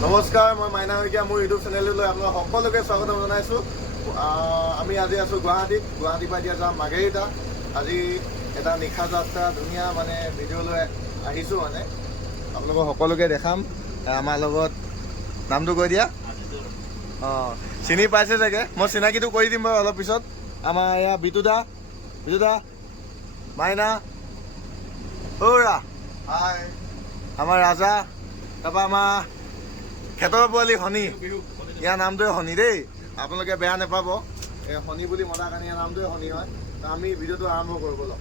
নমস্কাৰ, মই মাইনা শইকীয়া। মোৰ ইউটিউব চেনেললৈ আপোনালোক সকলোকে স্বাগতম জনাইছোঁ। আমি আজি আছোঁ গুৱাহাটীত। গুৱাহাটীৰ পৰা এতিয়া যাম মাৰ্ঘেৰিটা। আজি এটা নিশা যাত্ৰা ধুনীয়া ভিডিঅ' লৈ আহিছোঁ আপোনালোকক সকলোকে দেখাম। আমাৰ লগত নামটো কৈ দিয়া। চিনি পাইছে চাগে, মই চিনাকিটো কৰি দিম বাৰু অলপ পিছত। আমাৰ এয়া বিতুদা মাইনা ঔৰা আমাৰ ৰাজা, তাৰপৰা আমাৰ খেতৰ পোৱালি শনি। ইয়াৰ নামটোৱে শনি দেই, আপোনালোকে বেয়া নাপাব। এই শনি বুলি মতাৰ কাৰণে ইয়াৰ নামটোৱে শনি হয়। তো আমি ভিডিঅ'টো আৰম্ভ কৰোঁ ব'লক।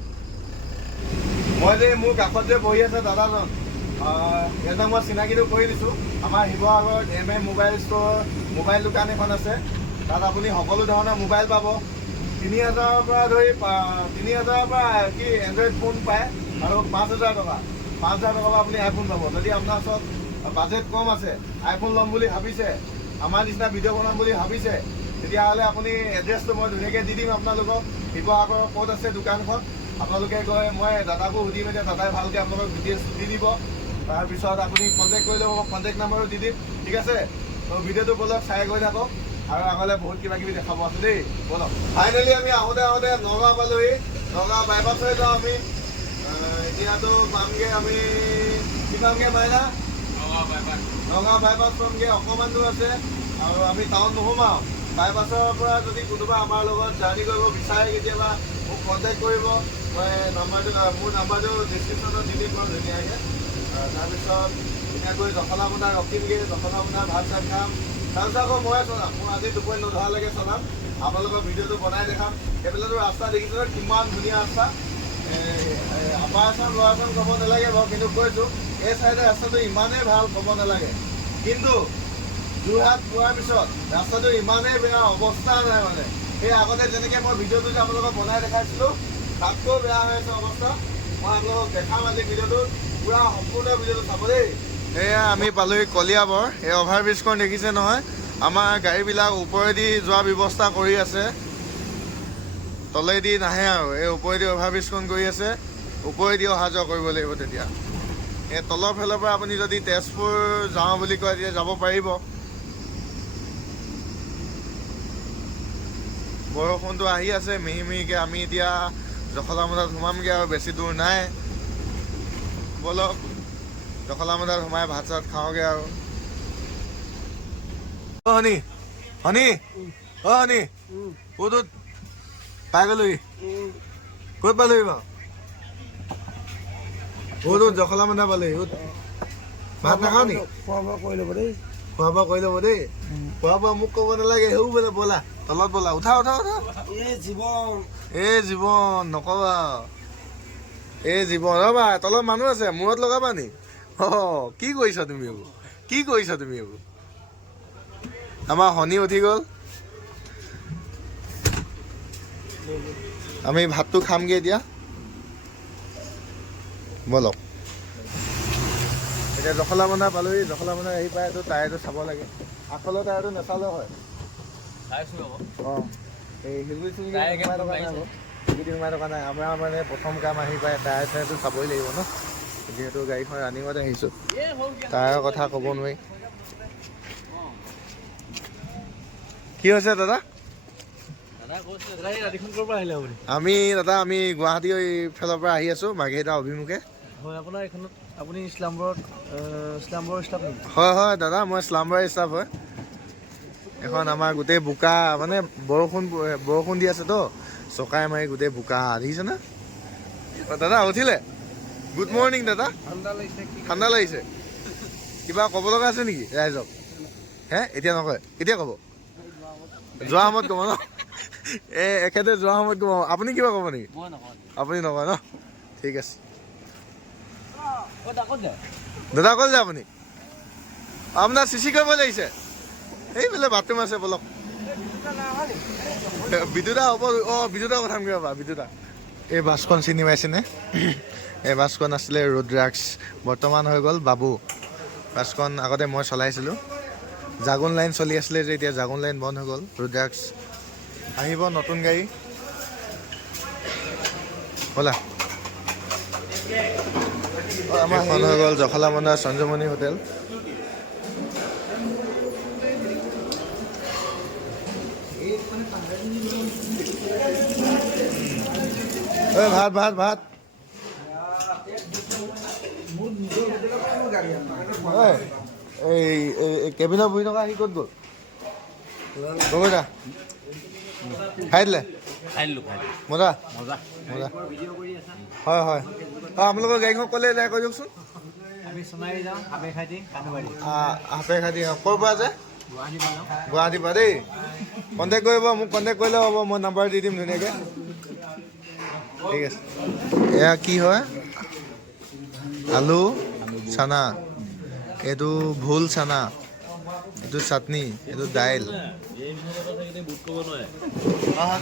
মই যে মোৰ কাষত যে বহি আছে দাদাজন, সিহঁতক মই চিনাকিটো কৰি দিছোঁ। আমাৰ শিৱসাগৰত MM মোবাইল ষ্ট'ৰ মোবাইল দোকান এখন আছে। তাত আপুনি সকলো ধৰণৰ মোবাইল পাব। ৩,০০০ৰ পৰা ধৰি ৩,০০০ৰ পৰা কি এণ্ড্ৰইড ফোন পায়, আৰু ৫,০০০ টকা পৰা আপুনি আইফোন পাব। যদি আপোনাৰ ওচৰত বাজেট কম আছে, আইফোন ল'ম বুলি ভাবিছে, আমাৰ নিচিনা ভিডিঅ' বনাম বুলি ভাবিছে, তেতিয়াহ'লে আপুনি এড্ৰেছটো মই ধুনীয়াকৈ দি দিম আপোনালোকক। শিৱসাগৰৰ ক'ত আছে দোকানখন আপোনালোকে গৈ, মই দাদাকো সুধিম, এতিয়া দাদাই ভালকৈ আপোনালোকক ডিটেইলছ দি দিব। তাৰপিছত আপুনি কণ্টেক্ট কৰি ল'ব, কণ্টেক্ট নাম্বাৰো দি দিম, ঠিক আছে। তো ভিডিঅ'টো ব'লক, চাই গৈ থাকক, আৰু আগলৈ বহুত কিবা কিবি দেখাব আছে দেই, ব'লক। ফাইনেলি আমি আহোঁতে নগাঁও পালোহি। নগাঁও বাইপাছ হৈ যাওঁ আমি। এতিয়াতো পামগৈ আমি, কি পামগৈ মাইনা? নগাঁও বাইপাছ পামগৈ। অকণমান দূৰ আছে, আৰু আমি টাউন নোসোমাওঁ। বাইপাছৰ পৰা যদি কোনোবা আমাৰ লগত জাৰ্ণি কৰিব বিচাৰে, কেতিয়াবা মোক কণ্টেক্ট কৰিব। মই মোৰ নাম্বাৰটো ডিছক্ৰিপশ্যনত দি দিম বাৰু ধুনীয়াকৈ। তাৰপিছত ধুনীয়াকৈ জখলাবন্ধা ৰখিমগৈ। জখলাবন্ধা ভাত চাত খাম, তাৰপিছত আকৌ ময়ে চলাম। মোৰ আজি টোপনি নধৰালৈকে চলাম, আপোনালোকৰ ভিডিঅ'টো বনাই দেখাম। সেইফালেতো ৰাস্তা দেখিছোঁ কিমান ধুনীয়া ৰাস্তা। আপাৰ আছাম ল'ৱাৰ আছাম ক'ব নালাগে বাৰু, কিন্তু কৈছোঁ এই চাইডে ৰাস্তাটো ইমানেই ভাল ক'ব নালাগে। কিন্তু যোৰহাট পোৱাৰ পিছত ৰাস্তাটো ইমানেই বেয়া, অৱস্থা নাই সেই আগতে যেনেকৈ মই ভিডিঅ'টো যে আপোনালোকক বনাই দেখাইছিলোঁ, তাতকৈ বেয়া হৈ আছে অৱস্থা। মই আপোনালোকক দেখাম আজি ভিডিঅ'টো, পূৰা সম্পূৰ্ণ ভিডিঅ'টো চাব দেই। এয়া আমি পালোহি কলিয়াবৰ। এই অভাৰব্ৰিজখন দেখিছে নহয়, আমাৰ গাড়ীবিলাক ওপৰেদি যোৱা ব্যৱস্থা কৰি আছে, তলেদি নাহে আৰু। এই ওপৰেদি অভাৰব্ৰিজখন কৰি আছে, ওপৰেদি অহা যোৱা কৰিব লাগিব। তেতিয়া এই তলৰ ফালৰ পৰা আপুনি যদি তেজপুৰ যাওঁ বুলি কয়, তেতিয়া যাব পাৰিব। বৰষুণটো আহি আছে মিহি মিহিকৈ। আমি এতিয়া জখলাবন্ধাত সোমামগৈ, আৰু বেছি দূৰ নাই। ব'লক জখলাবন্ধাত সোমাই ভাত চাত খাওঁগৈ আৰু। শনি ক'ত পাই গ'লোহি? ক'ত পালোহি বাৰু? ক'ত জখলাবন্ধা পালোহি? ভাত নাখাওঁ নি? খোৱা বোৱা কৰি ল'ব দেই। খোৱা বোৱা মোক ক'ব নালাগে। সেইও বোলে ব'লা তলত, ব'লা, উঠা। এই জীৱন নক'বা, এই জীৱন। ৰ'বা, তলত মানুহ আছে, মূৰত লগাবা নি? কি কৰিছা তুমি এইবোৰ? আমাৰ শনি উঠি গ'ল। আমি ভাতটো খামগৈ এতিয়া, ব'লক। এতিয়া জখলাবন্ধা পালোহি। জখলাবন্ধা আহি পাই টায়াৰটো চাব লাগে। আগফালৰ টায়াৰটো নাচালেও হয়। এই শিলগুটি সোমাই থকা নাই। আমাৰ প্ৰথম কাম আহি পাই টায়াৰটো চাবই লাগিব ন, যিহেতু গাড়ীখন ৰানিঙত আহিছোঁ। টায়াৰৰ কথা ক'ব নোৱাৰি। কি হৈছে দাদা? আমি গুৱাহাটী ফালৰ পৰা আহি আছোঁ, মাৰ্ঘেৰিটা অভিমুখে। আপুনি ইছলামবৰ হয় দাদা, মই ইছলামবাৰৰ ষ্টাফ হয়। এখন আমাৰ গোটেই বোকা, বৰষুণ দি আছে তো, চকাই মাৰি গোটেই বোকা দেখিছে না। দাদা উঠিলে? গুড মৰ্ণিং দাদা। ঠাণ্ডা লাগিছে? কিবা ক'ব লগা আছে নেকি ৰাইজক? এতিয়া নকয়, কেতিয়া ক'ব? যোৱা সময়ত ক'ব ন? এখেতে যোৱা সময়ত ক'ব। আপুনি কিবা ক'ব নেকি? আপুনি নকয় ন? ঠিক আছে। দাদা ক'ত যায় আপুনি? আপোনাৰ চিচি কৰিব লাগিছে? এইফালে বাথৰুম আছে, ব'লক। বিদ্যুতা হ'ব। বিদ্যুতা কথামগৈ ৰ'বা, বিদ্যুতা। এই বাছখন চিনি পাইছেনে? এই বাছখন আছিলে ৰুদ্ৰাক্স, বৰ্তমান হৈ গ'ল বাবু। বাছখন আগতে মই চলাইছিলোঁ। জাগোন লাইন চলি আছিলে যে, এতিয়া জাগোন লাইন বন্ধ হৈ গ'ল। ৰুদ্ৰাক্স আহিব, নতুন গাড়ী। ব'লা। এখন হৈ গ'ল জখলাবন্ধা সঞ্জীৱনী হোটেল। ঐ ভাত ভাত ভাত ঐ এই কেবিনত বহি থকা সি ক'ত গ'ল গগৈদা খাই দিলে মজা মজা হয় হয় আপোনালোকৰ গাড়ীখন ক'লে এদাই কৈ দিয়কচোন আমি সোণাৰী যাওঁ সাপেখাতি কানুবাৰী সাপেখাতি ক'ৰ পৰা যে গুৱাহাটী পৰা যাওঁ গুৱাহাটীৰ পৰা দেই কণ্টেক্ট কৰিব মোক কণ্টেক্ট কৰিলে হ'ব মই নাম্বাৰ দি দিম ধুনীয়াকৈ ঠিক আছে এয়া কি হয় আলু চানা এইটো ভোল চানা এইটো চাটনি এইটো দাইল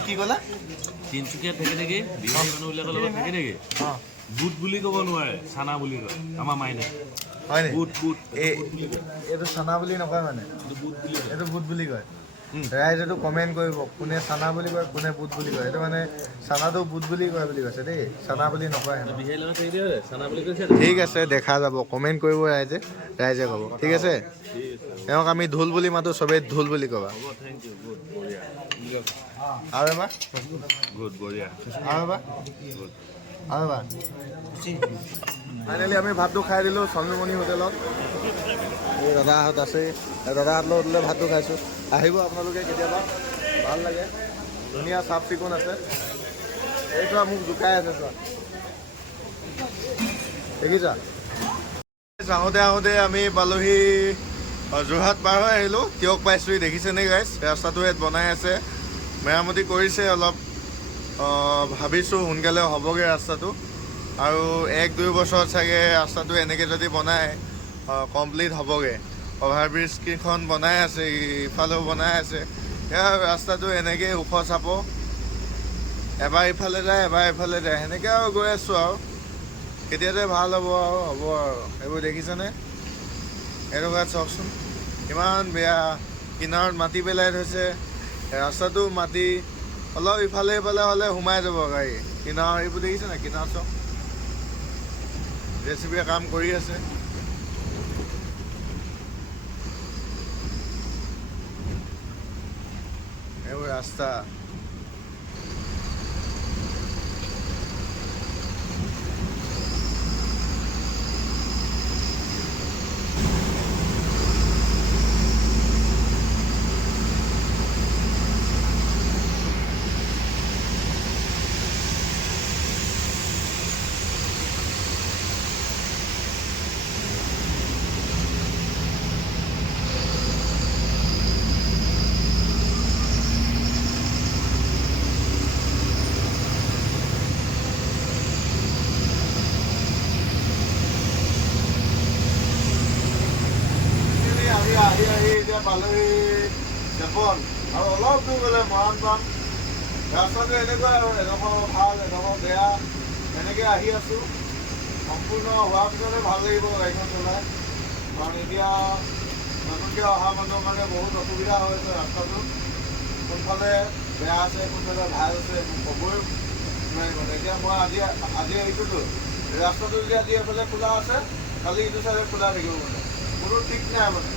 কি ক'লা তিনিচুকীয়াত থাকে নেকি বিহাৰী মানুহবিলাকৰ লগত থাকে নেকি বুট বুলি ক'ব নোৱাৰে চানা বুলি কয় আমাৰ মাইনে হয় নি বুট বুট এইটো চানা বুলি নকয় মানে বুট বুলি কয় এইটো বুট বুলি কয় ৰাইজ এইটো কমেণ্ট কৰিব কোনে চানা বুলি কয় কোনে বুট বুলি কয় এইটো মানে চানাটো বুট বুলি কয় বুলি কৈছে দেই চানা বুলি নকয় বিহাৰী লগত থাকে দিয়ে চানা বুলি কৈছে ঠিক আছে দেখা যাব কমেণ্ট কৰিব ৰাইজে ক'ব ঠিক আছে তেওঁক আমি ঢোল বুলি মাতো চবেই ঢোল বুলি ক'বা হ'ব থেংক ইউ গুড বঢ়িয়া আৰু এবাৰ গুড বঢ়িয়া আৰু এবাৰ আৰু এবাৰ ফাইনেলি আমি ভাতটো খাই দিলোঁ চন্দ্ৰমণি হোটেলত এই দাদাহঁত আছে দাদাহঁতৰ হোটেলত ভাতটো খাইছোঁ আহিব আপোনালোকে কেতিয়াবা ভাল লাগে ধুনীয়া চাফ চিকুণ আছে এই চোৱা মোক জোকাই আছে চোৱা দেখিছা আহোঁতে আহোঁতে আমি পালোহি যোৰহাট পাৰ হৈ আহিলোঁ তিয়ক পাইছোঁহি দেখিছেনে গাইজ ৰাস্তাটো ইয়াত বনাই আছে মেৰামতি কৰিছে অলপ ভাবিছোঁ সোনকালে হ'বগৈ ৰাস্তাটো আৰু 1-2 বছৰত চাগে ৰাস্তাটো এনেকৈ যদি বনায় কমপ্লিট হ'বগৈ অভাৰব্ৰিজ কেইখন বনাই আছে ইফালেও বনাই আছে এয়া ৰাস্তাটো এনেকৈ ওখ চাপ এবাৰ ইফালে যায় এবাৰ ইফালে যায় সেনেকৈ আৰু গৈ আছোঁ আৰু কেতিয়াতে ভাল হ'ব আৰু এইবোৰ দেখিছেনে এনেকুৱাত চাওকচোন ইমান বেয়া কিনাৰত মাটি পেলাই থৈছে ৰাস্তাটো মাটি অলপ ইফালে ইফালে হ'লে সোমাই যাব গাড়ী কিনাৰ এইবোৰ দেখিছে নাই কিনাৰ চাওক জেচিবিয়ে কাম কৰি আছে এইবোৰ ৰাস্তা আহি এতিয়া পালোহি জাপন আৰু অলপ দূৰ গ'লে মৰাণ পাম ৰাস্তাটো এনেকুৱা আৰু এডোখৰ ভাল এডোখৰ বেয়া এনেকৈ আহি আছোঁ সম্পূৰ্ণ হোৱাৰ পিছতে ভাল লাগিব গাড়ীখন চলাই কাৰণ এতিয়া নতুনকৈ অহা মানুহৰ কাৰণে বহুত অসুবিধা হৈছে ৰাস্তাটো কোনফালে বেয়া আছে কোনফালে ভাল আছে ক'বই নোৱাৰিব এতিয়া মই আজি আহিছোঁতো ৰাস্তাটো যদি আজি এফালে খোলা আছে কালি ইটো চাইডে খোলা থাকিব মানে কোনো ঠিক নাই মানে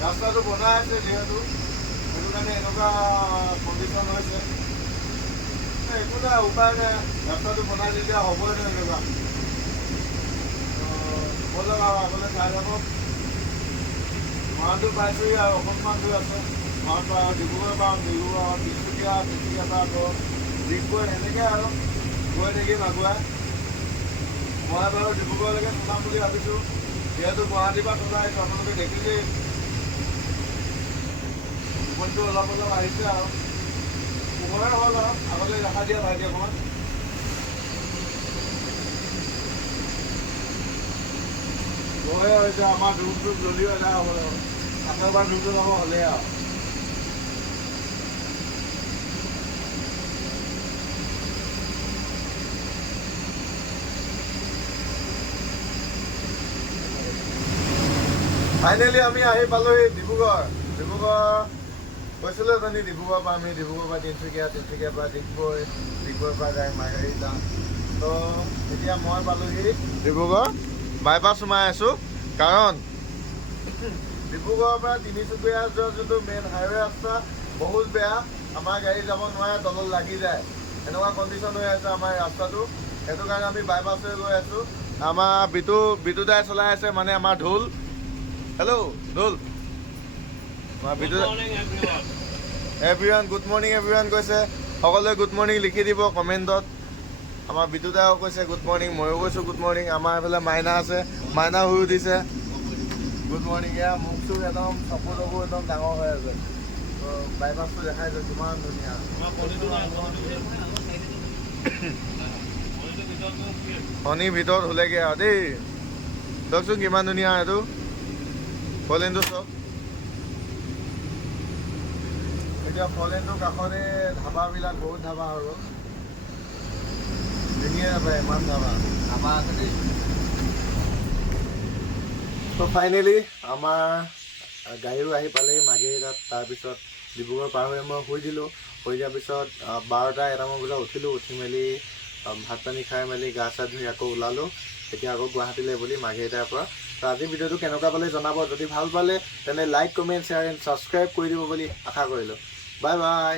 ৰাস্তাটো বনাই আছে যিহেতু সেইটো কাৰণে এনেকুৱা কণ্ডিশ্যন হৈছে একো নাই উপায় নাই ৰাস্তাটো বনাই যেতিয়া হ'বই নহয় এনেকুৱা ব'লক আৰু আগলৈ চাই থাকক মৰাণটো পাইছোঁহি আৰু অকণমান দূৰ আছে মৰাণ পৰা ডিব্ৰুগড় পাম ডিব্ৰুগড় তিনিচুকীয়া পৰা আকৌ ডিগবৈ এনেকৈ আৰু গৈ থাকিম আগুৱাই মই বাৰু ডিব্ৰুগড়লৈকে চলাম বুলি ভাবিছোঁ যিহেতু গুৱাহাটীৰ পৰা চলাই আহিছোঁ আপোনালোকে দেখিছেই টোপনিটো অলপ অলপ আহিছে আৰু পোহৰে হ'ল আৰু আগলৈ দেখা দিয়া ভাইটি অকণমান গৈ হৈছে আমাৰ ৰুমটো জ্বলিও এদায় হ'ব আৰু আকৌ এবাৰ ৰুমটো যাব হ'লেই আৰু ফাইনেলি আমি আহি পালোহি ডিব্ৰুগড় কৈছিলোঁ জানি ডিব্ৰুগড়ৰ পৰা আমি ডিব্ৰুগড়ৰ পৰা তিনিচুকীয়াৰ পৰা ডিগবৈৰ পৰা যায় মাৰ্ঘেৰিটা তো এতিয়া মই পালোহি ডিব্ৰুগড় বাইপাছ সোমাই আছোঁ কাৰণ ডিব্ৰুগড়ৰ পৰা তিনিচুকীয়া যোৱা যোনটো মেইন হাইৱে ৰাস্তা বহুত বেয়া আমাৰ গাড়ী যাব নোৱাৰে তলত লাগি যায় এনেকুৱা কণ্ডিশ্যন হৈ আছে আমাৰ ৰাস্তাটো, সেইটো কাৰণে আমি বাইপাছ হৈ গৈ আছোঁ। আমাৰ বিটুদাই চলাই আছে, মানে আমাৰ ঢোল। হেল্ল' ঢোল, আমাৰ Bitu everyone good morning everyone কৈছে। সকলোৱে গুড মৰ্ণিং লিখি দিব কমেণ্টত। আমাৰ বিটুদাও কৈছে গুড মৰ্ণিং, ময়ো কৈছোঁ গুড মৰ্ণিং। আমাৰ এইফালে মাইনা আছে, মাইনা শুই উঠিছে। Good morning. এয়া মুখ চুখ একদম চকু তকু একদম ডাঙৰ হৈ আছে। বাইপাছটো দেখাইছে কিমান ধুনীয়া। শনি ভিতৰত হ'লেগৈ আৰু দেই। চাওকচোন কিমান ধুনীয়া এইটো ফলেনটো চাওক। এতিয়া ফলেনটোৰ কাষতে ধাবাবিলাক বহুত ধাবা হৈ গ'ল, দেখিয়ে নাপায় ইমান ধাবা আছে দেই। তো ফাইনেলি আমাৰ গাড়ীও আহি পালেহি মাৰ্ঘেৰিটাত। তাৰপিছত ডিব্ৰুগড় পাৰ হৈ মই শুই দিলোঁ। শুই দিয়াৰ পিছত 12টা 1টামান বজাত উঠিলোঁ। উঠি মেলি ভাত পানী খাই মেলি গা চা ধুই আকৌ ওলালোঁ। এতিয়া আকৌ গুৱাহাটীলৈ বুলি মাৰ্ঘেৰিটাৰ পৰা। তো আজিৰ ভিডিঅ'টো কেনেকুৱা পালে জনাব। যদি ভাল পালে তেনে like comment share and subscribe কৰি দিব বুলি আশা কৰিলোঁ। Bye bye.